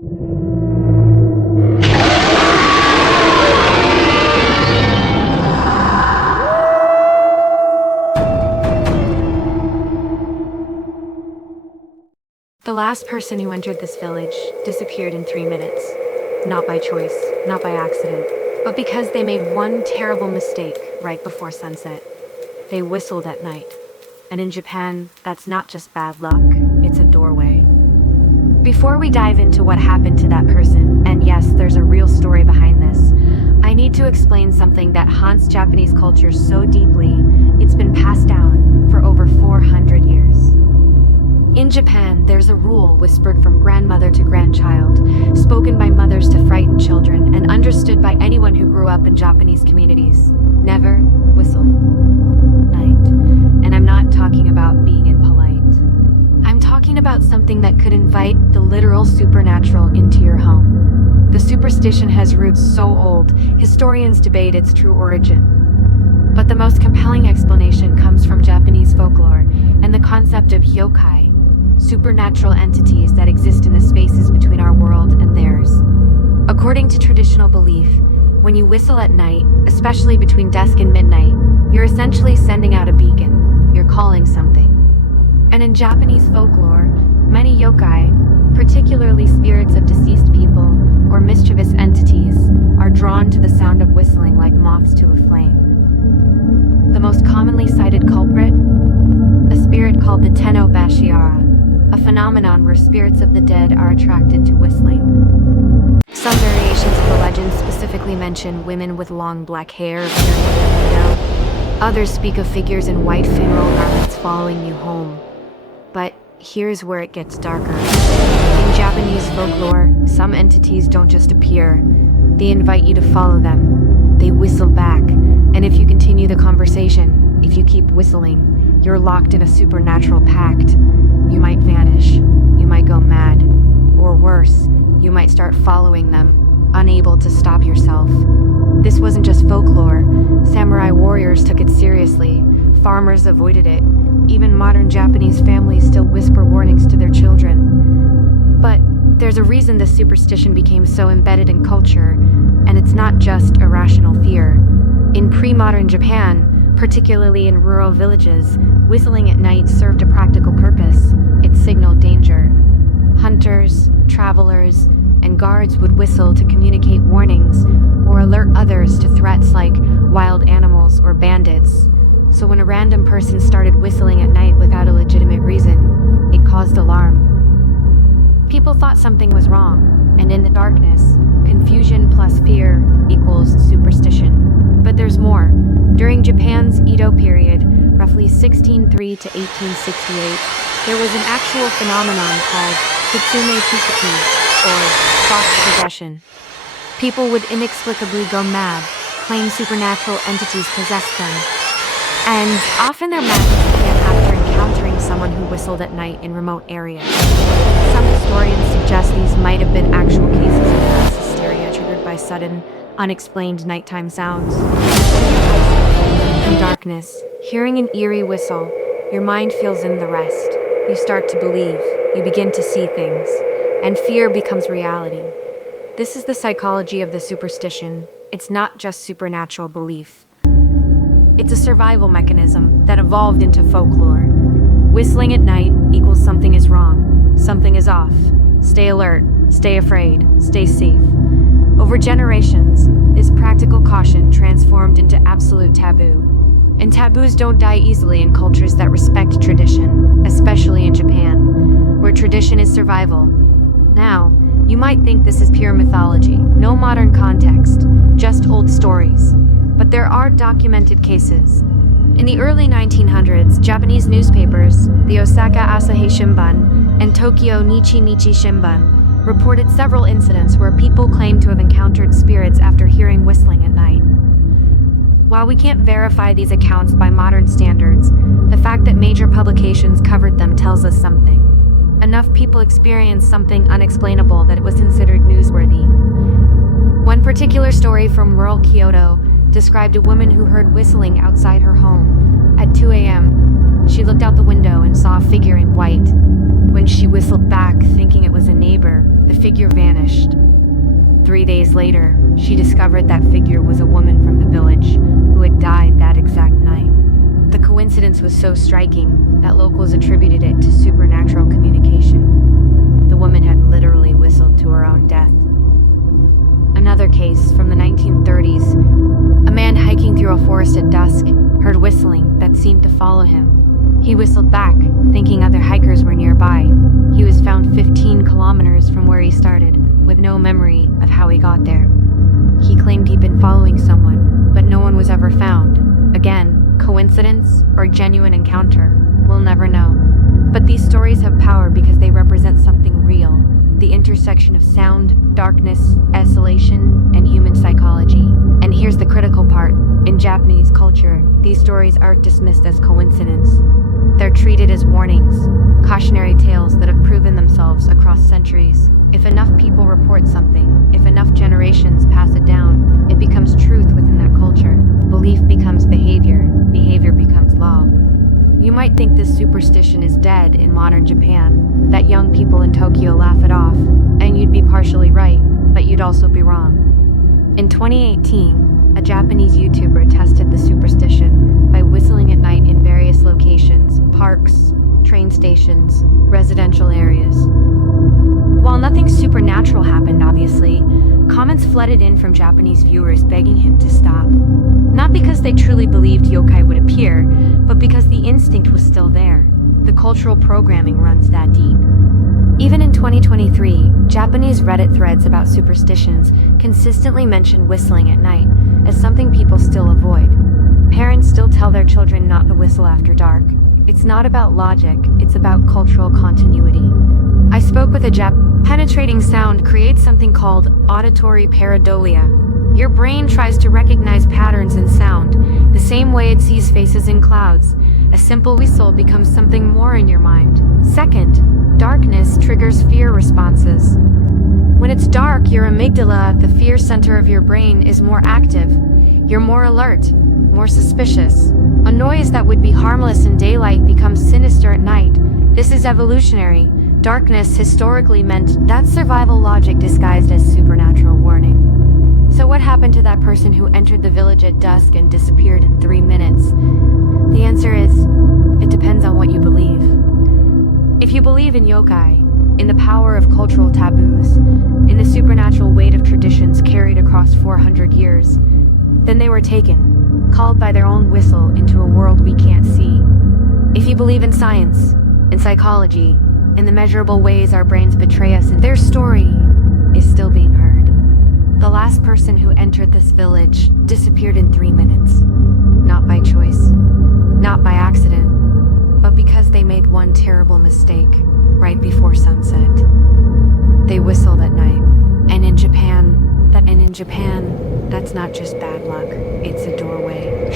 The last person who entered this village disappeared in 3 minutes. Not by choice, not by accident, but because they made one terrible mistake right before sunset. They whistled at night. And in Japan, that's not just bad luck, it's a doorway. Before we dive into what happened to that person, and yes, there's a real story behind this, I need to explain something that haunts Japanese culture so deeply, it's been passed down for over 400 years. In Japan, there's a rule whispered from grandmother to grandchild, spoken by mothers to frighten children, and understood by anyone who grew up in Japanese communities. Never whistle. Night. And I'm not talking about being impolite. I'm talking about something that could invite the literal supernatural into your home. The superstition has roots so old, historians debate its true origin. But the most compelling explanation comes from Japanese folklore and the concept of yokai, supernatural entities that exist in the spaces between our world and theirs. According to traditional belief, when you whistle at night, especially between dusk and midnight, you're essentially sending out a beacon. You're calling something. And in Japanese folklore, many yokai, particularly spirits of deceased people or mischievous entities, are drawn to the sound of whistling like moths to a flame. The most commonly cited culprit? A spirit called the Tenno Bashiara, a phenomenon where spirits of the dead are attracted to whistling. Some variations of the legend specifically mention women with long black hair appearing at the window. Others speak of figures in white funeral garments following you home. But here's where it gets darker. In Japanese folklore, some entities don't just appear. They invite you to follow them. They whistle back, and if you continue the conversation, if you keep whistling, you're locked in a supernatural pact. You might vanish, you might go mad, or worse, you might start following them, unable to stop yourself. This wasn't just folklore. Samurai warriors took it seriously. Farmers avoided it. Even modern Japanese families still whisper warnings to their children. But there's a reason this superstition became so embedded in culture, and it's not just irrational fear. In pre-modern Japan, particularly in rural villages, whistling at night served a practical purpose. It signaled danger. Hunters, travelers, and guards would whistle to communicate warnings or alert others to threats like wild animals or bandits. So when a random person started whistling at night without a legitimate reason, it caused alarm. People thought something was wrong, and in the darkness, confusion plus fear equals superstition. But there's more. During Japan's Edo period, roughly 1603 to 1868, there was an actual phenomenon called Kitsume Kiseki, or soft possession. People would inexplicably go mad, claim supernatural entities possessed them, and often their madness began after encountering someone who whistled at night in remote areas. Some historians suggest these might have been actual cases of mass hysteria triggered by sudden, unexplained nighttime sounds. In darkness, hearing an eerie whistle, your mind fills in the rest. You start to believe, you begin to see things, and fear becomes reality. This is the psychology of the superstition. It's not just supernatural belief. It's a survival mechanism that evolved into folklore. Whistling at night equals something is wrong, something is off. Stay alert, stay afraid, stay safe. Over generations, this practical caution transformed into absolute taboo. And taboos don't die easily in cultures that respect tradition, especially in Japan, where tradition is survival. Now, you might think this is pure mythology, no modern context, just old stories. But there are documented cases. In the early 1900s, Japanese newspapers, the Osaka Asahi Shimbun and Tokyo Nichi-Nichi Shimbun, reported several incidents where people claimed to have encountered spirits after hearing whistling at night. While we can't verify these accounts by modern standards, the fact that major publications covered them tells us something. Enough people experienced something unexplainable that it was considered newsworthy. One particular story from rural Kyoto described a woman who heard whistling outside her home. At 2 a.m., she looked out the window and saw a figure in white. When she whistled back, thinking it was a neighbor, the figure vanished. 3 days later, she discovered that figure was a woman from the village who had died that exact night. The coincidence was so striking that locals attributed it to supernatural communication. The woman had literally whistled to her own death. Another case from the 1930s, a man hiking through a forest at dusk heard whistling that seemed to follow him. He whistled back, thinking other hikers were nearby. He was found 15 kilometers from where he started, with no memory of how he got there. He claimed he'd been following someone, but no one was ever found. Again, coincidence or genuine encounter, we'll never know. But these stories have power because they represent something real, the intersection of sound, darkness, isolation, and human psychology. And here's the critical part. In Japanese culture, these stories aren't dismissed as coincidence. They're treated as warnings, cautionary tales that have proven themselves across centuries. If enough people report something, if enough generations pass it down, it becomes truth within that culture. Belief becomes behavior, behavior becomes law. You might think this superstition is dead in modern Japan, that young people in Tokyo laugh it off, and you'd be partially right, but you'd also be wrong. In 2018, a Japanese YouTuber tested the superstition by whistling at night in various locations, parks, train stations, residential areas. While nothing supernatural happened, obviously, comments flooded in from Japanese viewers begging him to stop. Not because they truly believed yokai would appear, but because the instinct was still there. The cultural programming runs that deep. Even in 2023, Japanese Reddit threads about superstitions consistently mention whistling at night as something people still avoid. Parents still tell their children not to whistle after dark. It's not about logic, it's about cultural continuity. I spoke with a penetrating sound creates something called auditory pareidolia. Your brain tries to recognize patterns in sound, the same way it sees faces in clouds. A simple whistle becomes something more in your mind. Second, darkness triggers fear responses. When it's dark, your amygdala, the fear center of your brain, is more active. You're more alert, more suspicious. A noise that would be harmless in daylight becomes sinister at night. This is evolutionary. Darkness historically meant that's survival logic disguised as supernatural warning. So what happened to that person who entered the village at dusk and disappeared in 3 minutes? The answer is, it depends on what you believe. If you believe in yokai, in the power of cultural taboos, in the supernatural weight of traditions carried across 400 years, then they were taken, called by their own whistle into a world we can't see. If you believe in science, in psychology, in the measurable ways our brains betray us, and their story is still being heard. The last person who entered this village disappeared in 3 minutes. Not by choice, not by accident, but because they made one terrible mistake right before sunset. They whistled at night. And in Japan, that's not just bad luck, it's a doorway.